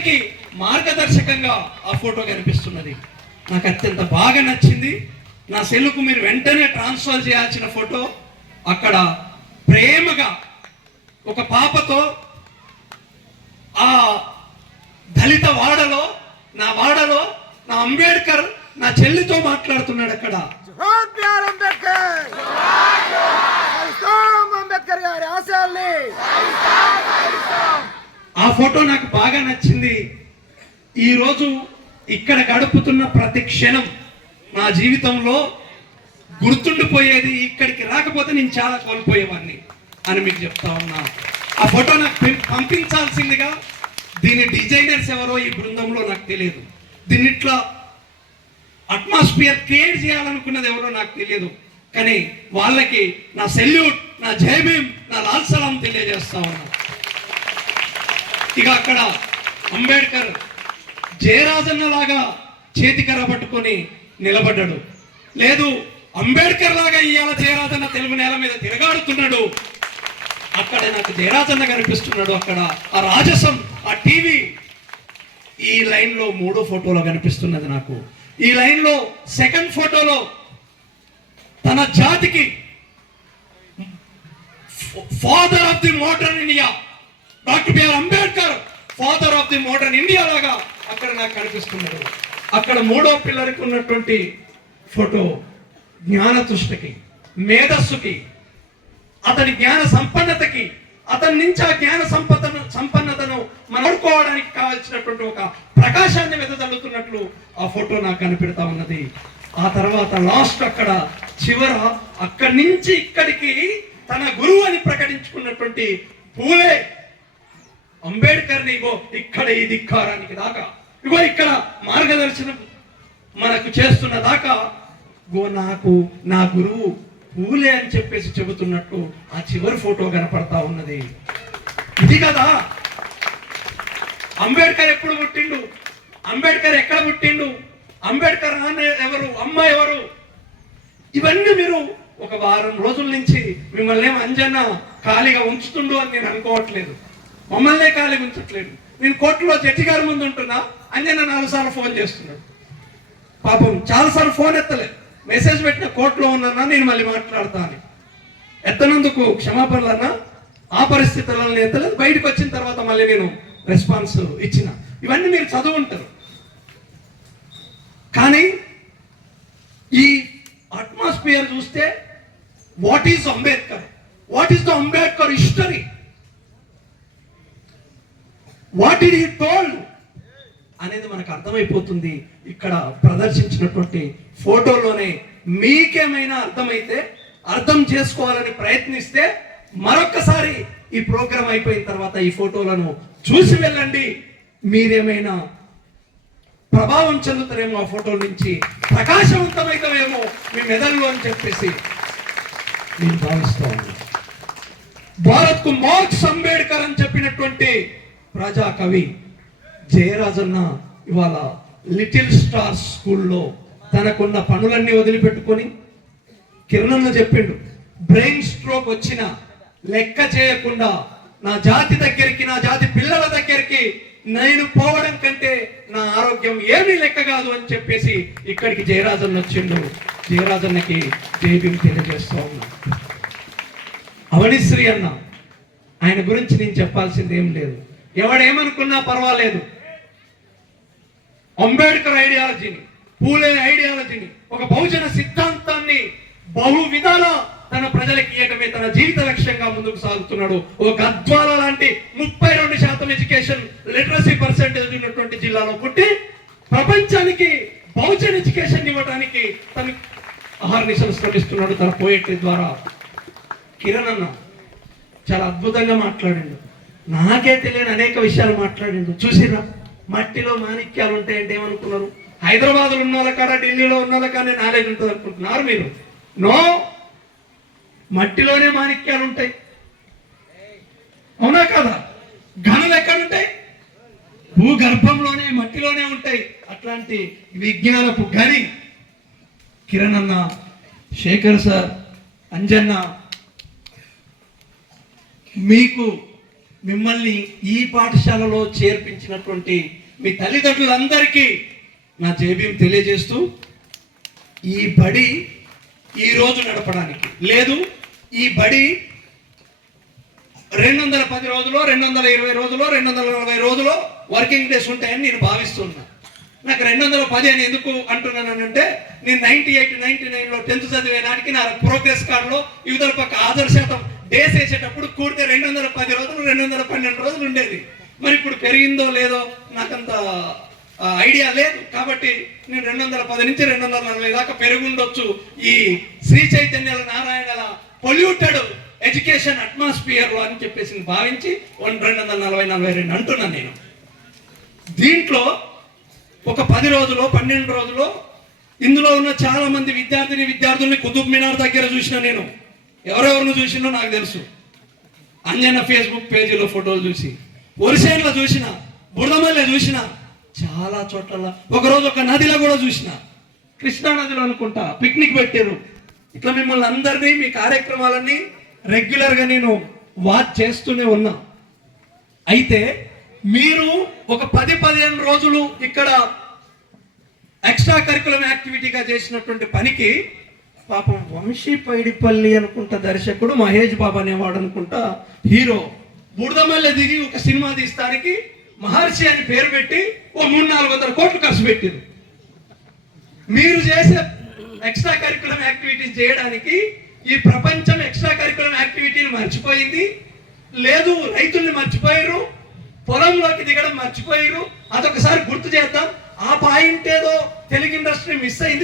అందరికీ మార్గదర్శకంగా ఆ ఫోటో కనిపిస్తున్నది నాకు అత్యంత బాగా నచ్చింది నా సెల్లుకు మీరు వెంటనే ట్రాన్స్ఫర్ చేయాల్సిన ఫోటో అక్కడ ప్రేమగా ఒక పాపతో ఆ దళిత వాడలో నా వాడలో నా అంబేద్కర్ నా చెల్లితో మాట్లాడుతున్నాడు అక్కడ అంబేద్కర్ అంబేద్కర్ గారి ఆశయాల్ని ఆ ఫోటో నాకు బాగా నచ్చింది. ఈరోజు ఇక్కడ గడుపుతున్న ప్రతి క్షణం నా జీవితంలో గుర్తుండిపోయేది ఇక్కడికి రాకపోతే నేను చాలా కోల్పోయేవాడిని అని మీకు చెప్తా ఉన్నా. ఆ ఫోటో నాకు పంపించాల్సిందిగా దీని డిజైనర్స్ ఎవరో ఈ బృందంలో నాకు తెలియదు. దీన్ని ఇట్లా అట్మాస్ఫియర్ క్రియేట్ చేయాలనుకున్నది ఎవరో నాకు తెలియదు. కానీ వాళ్ళకి నా సెల్యూట్ నా జయభీం భీమ్ నా లాల్ సలాం తెలియజేస్తా ఉన్నా. ఇక అక్కడ అంబేద్కర్ జయరాజన్న లాగా చేతికర్ర పట్టుకొని నిలబడ్డాడు. లేదు అంబేద్కర్ లాగా ఇవాళ జయరాజన్న తెలుగు నేల మీద తిరగాడుతున్నాడు. అక్కడ నాకు జయరాజన్న కనిపిస్తున్నాడు అక్కడ. ఆ రాజసం ఆ టీవీ ఈ లైన్లో మూడో ఫోటోలో కనిపిస్తున్నది నాకు. ఈ లైన్లో సెకండ్ ఫోటోలో తన జాతికి father of the modern India doctor BR Ambedkar father of the modern India లాగా అక్కడ నాకు కనిపిస్తున్నాడు. అక్కడ మూడో పిల్లరికి ఉన్నటువంటి ఫోటో జ్ఞానతుష్టకి మేధస్సుకి అతని జ్ఞాన సంపన్నతకి అతని నుంచి ఆ జ్ఞాన సంపదను సంపన్నతను మనడుకోవడానికి కావాల్సినటువంటి ఒక ప్రకాశాన్ని వెదజల్లుతున్నట్లు ఆ ఫోటో నాకు కనిపెడతా ఉన్నది. ఆ తర్వాత లాస్ట్ అక్కడ చివర అక్కడి నుంచి ఇక్కడికి తన గురువు అని ప్రకటించుకున్నటువంటి పూలే అంబేద్కర్ని ఇగో ఇక్కడ ఈ ధిక్కారానికి దాకా. ఇగో ఇక్కడ మార్గదర్శనం మనకు చేస్తున్న దాకా. గో నాకు నా గురువు పూలే అని చెప్పేసి చెబుతున్నట్టు ఆ చివరి ఫోటో కనపడతా ఉన్నది. ఇది కదా. అంబేద్కర్ ఎప్పుడు పుట్టిండు? అంబేద్కర్ ఎక్కడ పుట్టిండు? అంబేద్కర్ నాన్న ఎవరు? అమ్మ ఎవరు? ఇవన్నీ మీరు ఒక వారం రోజుల నుంచి మిమ్మల్ని ఏం అంజన్న ఖాళీగా ఉంచుతుండు అని నేను అనుకోవట్లేదు. మమ్మల్నే ఖాళీ ఉంచట్లేదు. నేను కోర్టులో జడ్జి గారి ముందు ఉంటున్నా. అంజన్న నాలుగు సార్లు ఫోన్ చేస్తున్నాడు. పాపం చాలాసార్లు ఫోన్ ఎత్తలేదు మెసేజ్ పెట్టిన కోర్టులో ఉన్నా నేను మళ్ళీ మాట్లాడతా అని. ఎత్తనందుకు క్షమాపణలన్నా ఆ పరిస్థితులలో ఎత్తలేదు. బయటకు వచ్చిన తర్వాత మళ్ళీ నేను రెస్పాన్స్ ఇచ్చిన. ఇవన్నీ మీరు చదువుంటారు. కానీ ఈ అట్మాస్ఫియర్ చూస్తే what is Ambedkar? What is the Ambedkar history? What did he told అనేది మనకు అర్థమైపోతుంది ఇక్కడ ప్రదర్శించినటువంటి ఫోటోలోనే మీకేమైనా అర్థమైతే అర్థం చేసుకోవాలని ప్రయత్నిస్తే మరొకసారి ఈ ప్రోగ్రాం అయిపోయిన తర్వాత ఈ ఫోటోలను చూసి వెళ్ళండి. మీరేమైనా ప్రభావం చెందుతారేమో ఆ ఫోటో నుంచి ప్రకాశవంతమైతమేమో మీ మెదడులో అని చెప్పేసి నేను భావిస్తా భారత్కు భారత్కు మార్క్స్ అంబేడ్కర్ అని చెప్పినటువంటి ప్రజా కవి జయరాజన్న ఇవాళ లిటిల్ స్టార్ స్కూల్లో తనకున్న పనులన్నీ వదిలిపెట్టుకొని కిరణన్న చెప్పిండు. బ్రెయిన్ స్ట్రోక్ వచ్చిన లెక్క చేయకుండా నా జాతి దగ్గరికి నా జాతి పిల్లల దగ్గరికి నేను పోవడం కంటే నా ఆరోగ్యం ఏమీ లెక్క కాదు అని చెప్పేసి ఇక్కడికి జయరాజన్న వచ్చిండు. జయరాజన్నకి జయభీం తెలియజేస్తా ఉన్నా. అవనిశ్రీ అన్న ఆయన గురించి నేను చెప్పాల్సింది ఏం లేదు. ఎవడేమనుకున్నా పర్వాలేదు. అంబేద్కర్ ఐడియాలజీని పూలే ఐడియాలజీని ఒక బహుజన సిద్ధాంతాన్ని బహు విధాల తన ప్రజలకు ఇయటమే తన జీవిత లక్ష్యంగా ముందుకు సాగుతున్నాడు. ఒక గద్వాల లాంటి ముప్పై రెండు శాతం ఎడ్యుకేషన్ లిటరసీ పర్సెంటేజ్ ఉన్నటువంటి జిల్లాలో పుట్టి ప్రపంచానికి బహుజన ఎడ్యుకేషన్ ఇవ్వడానికి తను అహర్నిశలు శ్రమిస్తున్నాడు తన పోయిటరీ ద్వారా. కిరణ్ అన్న చాలా అద్భుతంగా మాట్లాడిండు. నాకే తెలియని అనేక విషయాలు మాట్లాడిండు. చూసిరా మట్టిలో మాణిక్యాలు ఉంటాయంటే ఏమనుకున్నారు? హైదరాబాద్లో ఉన్న వాళ్ళ కాడ ఢిల్లీలో ఉన్న వాళ్ళ కానీ నాలెడ్జ్ ఉంటుంది అనుకుంటున్నారు మీరు? నో! మట్టిలోనే మాణిక్యాలు ఉంటాయి. అవునా కదా? గనులు ఎక్కడుంటాయి? భూగర్భంలోనే మట్టిలోనే ఉంటాయి. అట్లాంటి విజ్ఞానపు గని కిరణ్ అన్న శేఖర్ సార్ అంజన్న మీకు మిమ్మల్ని ఈ పాఠశాలలో చేర్పించినటువంటి మీ తల్లిదండ్రులందరికీ నా జేబీఎం తెలియజేస్తూ ఈ బడి ఈ రోజు నడపడానికి. లేదు ఈ బడి రెండు వందల పది రోజులు రెండు వందల ఇరవై రోజులు రెండు వందల నలభై రోజులు వర్కింగ్ డేస్ ఉంటాయని నేను భావిస్తున్నా. నాకు రెండు వందల పది అని ఎందుకు అంటున్నానంటే నేను నైన్టీ ఎయిట్ నైన్టీ నైన్లో టెన్త్ చదివే నాటికి నా ప్రోగ్రెస్ కార్డులో యువతల పక్క ఆధార్ శాతం డేస్ వేసేటప్పుడు కూడితే రెండు వందల పది రోజులు రెండు వందల పన్నెండు రోజులు ఉండేది. మరి ఇప్పుడు పెరిగిందో లేదో నాకంత ఐడియా లేదు. కాబట్టి నేను రెండు వందల పది నుంచి రెండు వందల నలభై దాకా పెరుగుండొచ్చు. ఈ శ్రీ చైతన్యాల నారాయణల పొల్యూటెడ్ ఎడ్యుకేషన్ అట్మాస్ఫియర్ అని చెప్పేసి భావించి వన్ రెండు వందల నలభై నలభై రెండు అంటున్నాను నేను. దీంట్లో ఒక పది రోజులు పన్నెండు రోజులు ఇందులో ఉన్న చాలా మంది విద్యార్థిని విద్యార్థుల్ని కుతుబ్ మినార్ దగ్గర చూసిన నేను. ఎవరెవరిని చూసినో నాకు తెలుసు. అంజన ఫేస్బుక్ పేజీలో ఫోటోలు చూసి ఒరిసేన్లో చూసిన బురదమల్లె చూసిన చాలా చోట్ల ఒకరోజు ఒక నదిలో కూడా చూసిన. కృష్ణా నదిలో అనుకుంటా పిక్నిక్ పెట్టారు ఇట్లా మిమ్మల్ని అందరినీ మీ కార్యక్రమాలన్నీ రెగ్యులర్గా నేను వాచ్ చేస్తూనే ఉన్నా. అయితే మీరు ఒక పది పదిహేను రోజులు ఇక్కడ ఎక్స్ట్రా కరికులం యాక్టివిటీగా చేసినటువంటి పనికి పాపం వంశీ పైడిపల్లి అనుకుంటా దర్శకుడు మహేష్ బాబు అనేవాడు అనుకుంటా హీరో. బుడదమల్లె దిగి ఒక సినిమా తీస్తానికి మహర్షి అని పేరు పెట్టి ఓ మూడు నాలుగు వందల కోట్లు ఖర్చు పెట్టింది మీరు చేసే ఎక్స్ట్రా కరికులం యాక్టివిటీస్ చేయడానికి ఈ ప్రపంచం ఎక్స్ట్రా కరికులం యాక్టివిటీని మర్చిపోయింది. లేదు రైతుల్ని మర్చిపోయారు పొలంలోకి దిగడం మర్చిపోయారు అదొకసారి గుర్తు చేద్దాం. ఆ పాయింట్ ఏదో తెలుగు ఇండస్ట్రీ మిస్ అయింది.